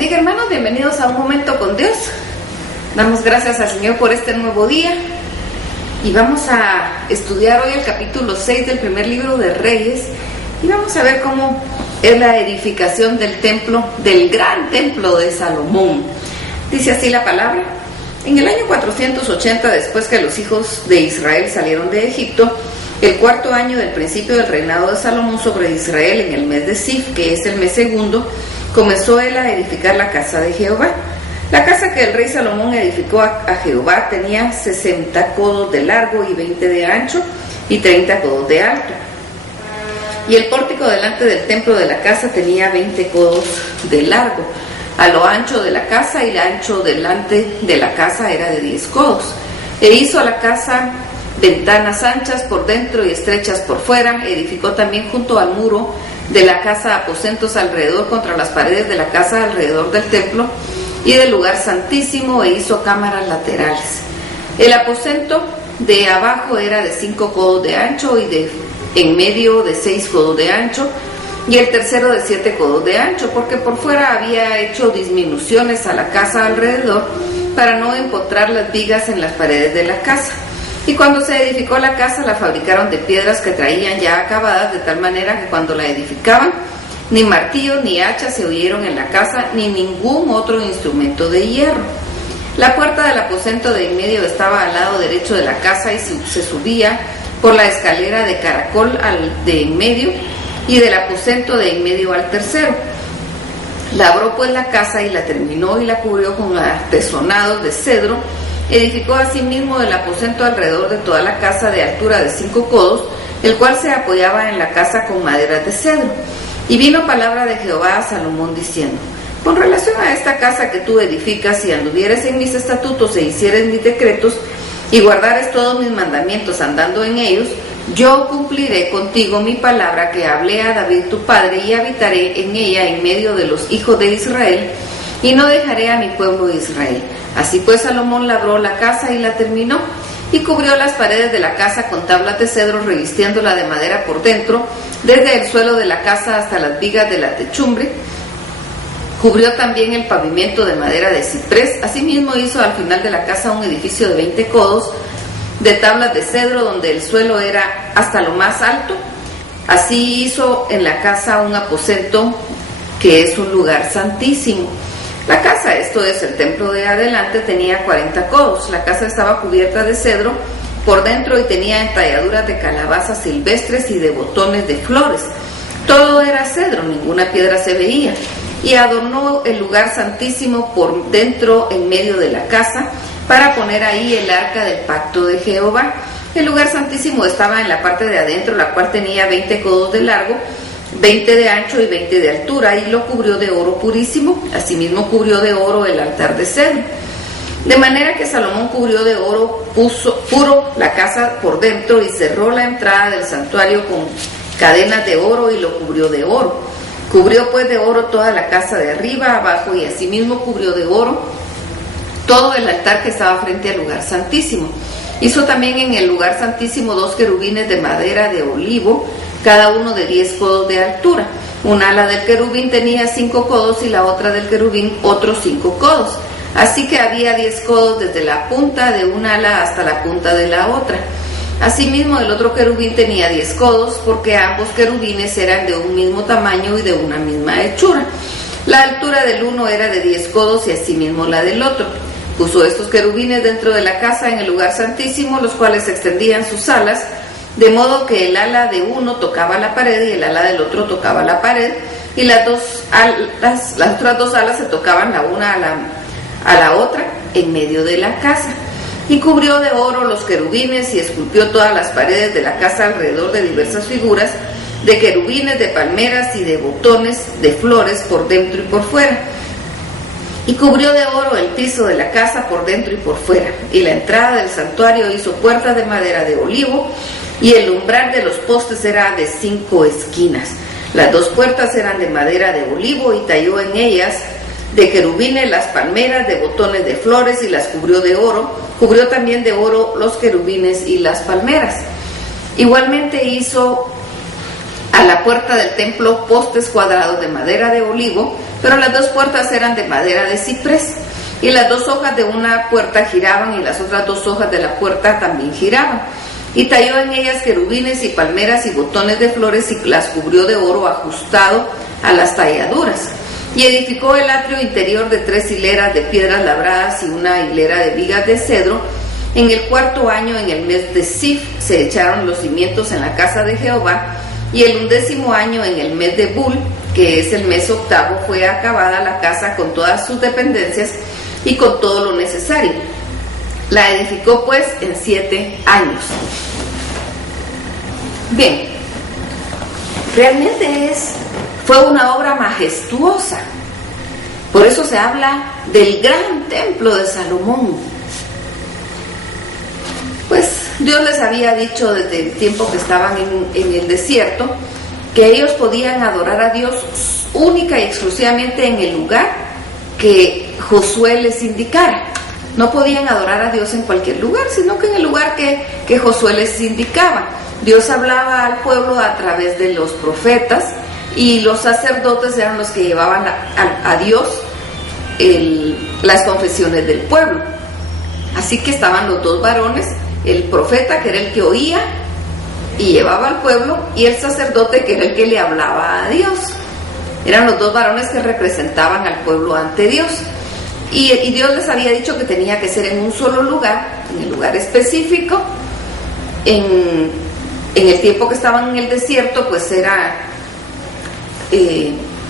bendiga, hermanos, bienvenidos a Un Momento con Dios. Damos gracias al Señor por este nuevo día y vamos a estudiar hoy el capítulo 6 del primer libro de Reyes y vamos a ver cómo es la edificación del templo, del gran templo de Salomón. Dice así la palabra: en el año 480 después que los hijos de Israel salieron de Egipto, el cuarto año del principio del reinado de Salomón sobre Israel, en el mes de Sif, que es el mes segundo, comenzó él a edificar la casa de Jehová. La casa que el rey Salomón edificó a Jehová tenía 60 codos de largo y 20 de ancho y 30 codos de alto. Y el pórtico delante del templo de la casa tenía 20 codos de largo. A lo ancho de la casa y el ancho delante de la casa era de 10 codos. E hizo a la casa ventanas anchas por dentro y estrechas por fuera. Edificó también junto al muro de la casa aposentos alrededor contra las paredes de la casa alrededor del templo y del lugar santísimo, e hizo cámaras laterales. El aposento de abajo era de 5 codos de ancho y de en medio de 6 codos de ancho, y el tercero de 7 codos de ancho, porque por fuera había hecho disminuciones a la casa alrededor para no empotrar las vigas en las paredes de la casa. Y cuando se edificó la casa, la fabricaron de piedras que traían ya acabadas, de tal manera que cuando la edificaban, ni martillos ni hachas se oyeron en la casa, ni ningún otro instrumento de hierro. La puerta del aposento de en medio estaba al lado derecho de la casa y se subía por la escalera de caracol al de en medio, y del aposento de en medio al tercero. Labró pues la casa y la terminó y la cubrió con artesonados de cedro. Edificó asimismo el aposento alrededor de toda la casa de altura de 5 codos, el cual se apoyaba en la casa con maderas de cedro. Y vino palabra de Jehová a Salomón diciendo: con relación a esta casa que tú edificas, si anduvieres en mis estatutos e hicieres mis decretos, y guardares todos mis mandamientos andando en ellos, yo cumpliré contigo mi palabra que hablé a David tu padre, y habitaré en ella en medio de los hijos de Israel, y no dejaré a mi pueblo Israel. Así pues Salomón labró la casa y la terminó, y cubrió las paredes de la casa con tablas de cedro, revistiéndola de madera por dentro, desde el suelo de la casa hasta las vigas de la techumbre. Cubrió también el pavimento de madera de ciprés. Asimismo hizo al final de la casa un edificio de 20 codos de tablas de cedro, donde el suelo era hasta lo más alto. Así hizo en la casa un aposento que es un lugar santísimo. La casa, esto es el templo de adelante, tenía 40 codos. La casa estaba cubierta de cedro por dentro y tenía entalladuras de calabazas silvestres y de botones de flores. Todo era cedro, ninguna piedra se veía. Y adornó el lugar santísimo por dentro en medio de la casa, para poner ahí el arca del pacto de Jehová. El lugar santísimo estaba en la parte de adentro, la cual tenía 20 codos de largo, 20 de ancho y 20 de altura, y lo cubrió de oro purísimo. Asimismo cubrió de oro el altar de cedro. De manera que Salomón cubrió de oro puro la casa por dentro, y cerró la entrada del santuario con cadenas de oro y lo cubrió de oro. Cubrió pues de oro toda la casa de arriba a abajo, y asimismo cubrió de oro todo el altar que estaba frente al lugar santísimo. Hizo también en el lugar santísimo 2 querubines de madera de olivo, cada uno de 10 codos de altura. Un ala del querubín tenía 5 codos y la otra del querubín otros 5 codos. Así que había 10 codos desde la punta de un ala hasta la punta de la otra. Asimismo el otro querubín tenía 10 codos, porque ambos querubines eran de un mismo tamaño y de una misma hechura. La altura del uno era de 10 codos y asimismo la del otro. Puso estos querubines dentro de la casa en el lugar santísimo, los cuales extendían sus alas, de modo que el ala de uno tocaba la pared y el ala del otro tocaba la pared, y las otras dos alas se tocaban la una a la otra en medio de la casa. Y cubrió de oro los querubines y esculpió todas las paredes de la casa alrededor de diversas figuras de querubines, de palmeras y de botones de flores por dentro y por fuera. Y cubrió de oro el piso de la casa por dentro y por fuera. Y la entrada del santuario hizo puertas de madera de olivo, y el umbral de los postes era de 5 esquinas. Las 2 puertas eran de madera de olivo, y talló en ellas de querubines las palmeras de botones de flores, y las cubrió de oro. Cubrió también de oro los querubines y las palmeras. Igualmente hizo a la puerta del templo postes cuadrados de madera de olivo, pero las dos puertas eran de madera de ciprés, y las dos hojas de una puerta giraban y las otras dos hojas de la puerta también giraban. Y talló en ellas querubines y palmeras y botones de flores y las cubrió de oro ajustado a las talladuras. Y edificó el atrio interior de 3 hileras de piedras labradas y una hilera de vigas de cedro. En el 4º año, en el mes de Sif, se echaron los cimientos en la casa de Jehová, y el 11º año, en el mes de Bul, que es el mes 8º, fue acabada la casa con todas sus dependencias y con todo lo necesario. La edificó pues en 7 años. Bien, realmente fue una obra majestuosa. Por eso se habla del gran templo de Salomón. Pues Dios les había dicho desde el tiempo que estaban en el desierto que ellos podían adorar a Dios única y exclusivamente en el lugar que Josué les indicara. No podían adorar a Dios en cualquier lugar, sino que en el lugar que Josué les indicaba. Dios hablaba al pueblo a través de los profetas, y los sacerdotes eran los que llevaban a Dios las confesiones del pueblo. Así que estaban los dos varones, el profeta, que era el que oía y llevaba al pueblo, y el sacerdote, que era el que le hablaba a Dios. Eran los dos varones que representaban al pueblo ante Dios. Y Dios les había dicho que tenía que ser en un solo lugar, en el lugar específico. En el tiempo que estaban en el desierto, pues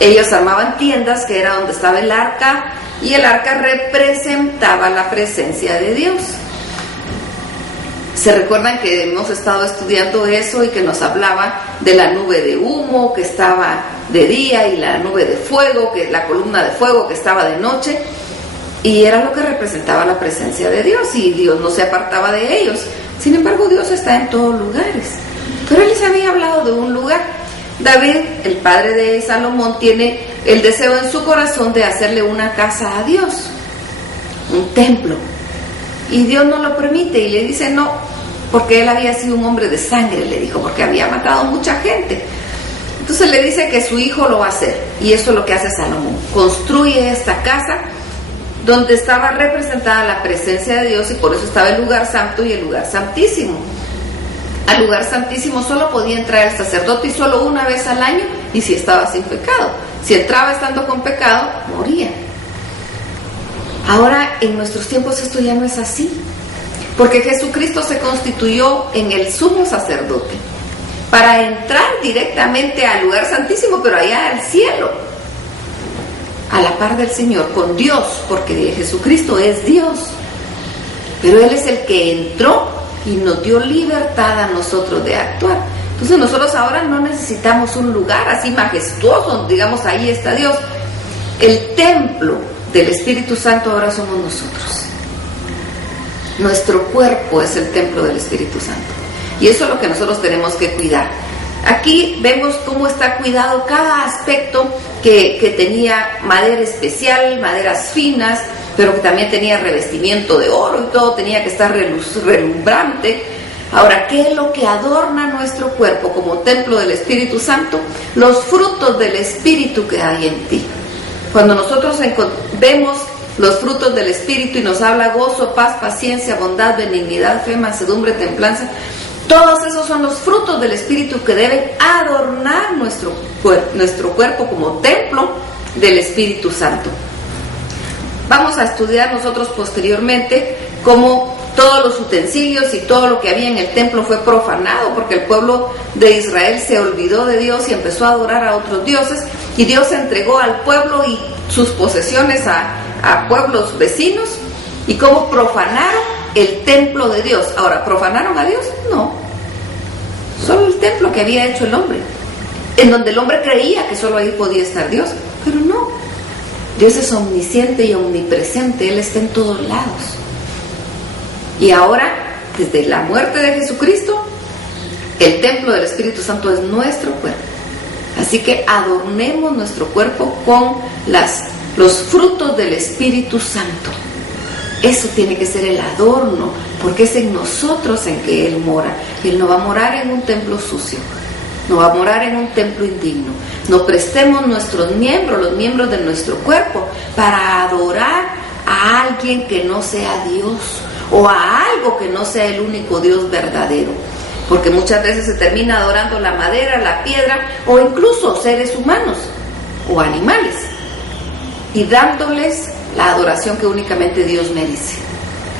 ellos armaban tiendas, que era donde estaba el arca, y el arca representaba la presencia de Dios. Se recuerdan que hemos estado estudiando eso y que nos hablaba de la nube de humo que estaba de día y la nube de fuego, que la columna de fuego que estaba de noche, y era lo que representaba la presencia de Dios, y Dios no se apartaba de ellos. Sin embargo, Dios está en todos lugares. Pero Él les había hablado de un lugar. David, el padre de Salomón, tiene el deseo en su corazón de hacerle una casa a Dios, un templo. Y Dios no lo permite y le dice no, porque él había sido un hombre de sangre, le dijo, porque había matado mucha gente. Entonces le dice que su hijo lo va a hacer, y eso es lo que hace Salomón. Construye esta casa donde estaba representada la presencia de Dios, y por eso estaba el lugar santo y el lugar santísimo. Al lugar santísimo solo podía entrar el sacerdote, y solo una vez al año, y si estaba sin pecado. Si entraba estando con pecado, moría. Ahora, en nuestros tiempos esto ya no es así, porque Jesucristo se constituyó en el sumo sacerdote para entrar directamente al lugar santísimo, pero allá al cielo, a la par del Señor, con Dios, porque Jesucristo es Dios, pero Él es el que entró y nos dio libertad a nosotros de actuar. Entonces nosotros ahora no necesitamos un lugar así majestuoso, digamos, ahí está Dios. El templo del Espíritu Santo ahora somos nosotros. Nuestro cuerpo es el templo del Espíritu Santo, y eso es lo que nosotros tenemos que cuidar. Aquí vemos cómo está cuidado cada aspecto que tenía madera especial, maderas finas, pero que también tenía revestimiento de oro, y todo tenía que estar relumbrante. Ahora, ¿qué es lo que adorna nuestro cuerpo como templo del Espíritu Santo? Los frutos del Espíritu que hay en ti. Cuando nosotros vemos los frutos del Espíritu y nos habla gozo, paz, paciencia, bondad, benignidad, fe, mansedumbre, templanza, todos esos son los frutos del Espíritu que deben adornar nuestro cuerpo como templo del Espíritu Santo. Vamos a estudiar nosotros posteriormente cómo todos los utensilios y todo lo que había en el templo fue profanado, porque el pueblo de Israel se olvidó de Dios y empezó a adorar a otros dioses, y Dios entregó al pueblo y sus posesiones a pueblos vecinos, y cómo profanaron el templo de Dios. Ahora, ¿profanaron a Dios? No, solo el templo que había hecho el hombre, en donde el hombre creía que solo ahí podía estar Dios, pero no. Dios es omnisciente y omnipresente, Él está en todos lados. Y ahora, desde la muerte de Jesucristo, el templo del Espíritu Santo es nuestro cuerpo. Así que adornemos nuestro cuerpo con los frutos del Espíritu Santo. Eso tiene que ser el adorno, porque es en nosotros en que Él mora. Él no va a morar en un templo sucio. no va a morar en un templo indigno. No prestemos nuestros miembros, los miembros de nuestro cuerpo, para adorar a alguien que no sea Dios, o a algo que no sea el único Dios verdadero. Porque muchas veces se termina adorando la madera, la piedra, o incluso seres humanos o animales, y dándoles la adoración que únicamente Dios merece.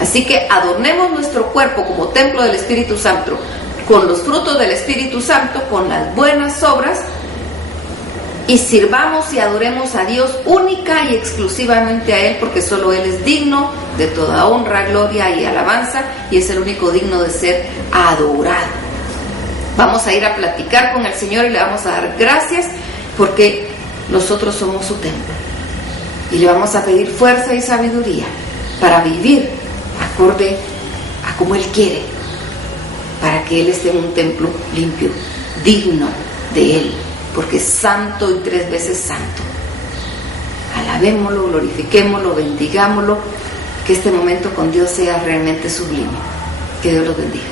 Así que adornemos nuestro cuerpo como templo del Espíritu Santo, con los frutos del Espíritu Santo, con las buenas obras, y sirvamos y adoremos a Dios única y exclusivamente a Él, porque solo Él es digno de toda honra, gloria y alabanza, y es el único digno de ser adorado. Vamos a ir a platicar con el Señor y le vamos a dar gracias, porque nosotros somos su templo, y le vamos a pedir fuerza y sabiduría para vivir acorde a como Él quiere, para que Él esté en un templo limpio, digno de Él, porque es santo y 3 veces santo. Alabémoslo, glorifiquémoslo, bendigámoslo, que este momento con Dios sea realmente sublime. Que Dios los bendiga.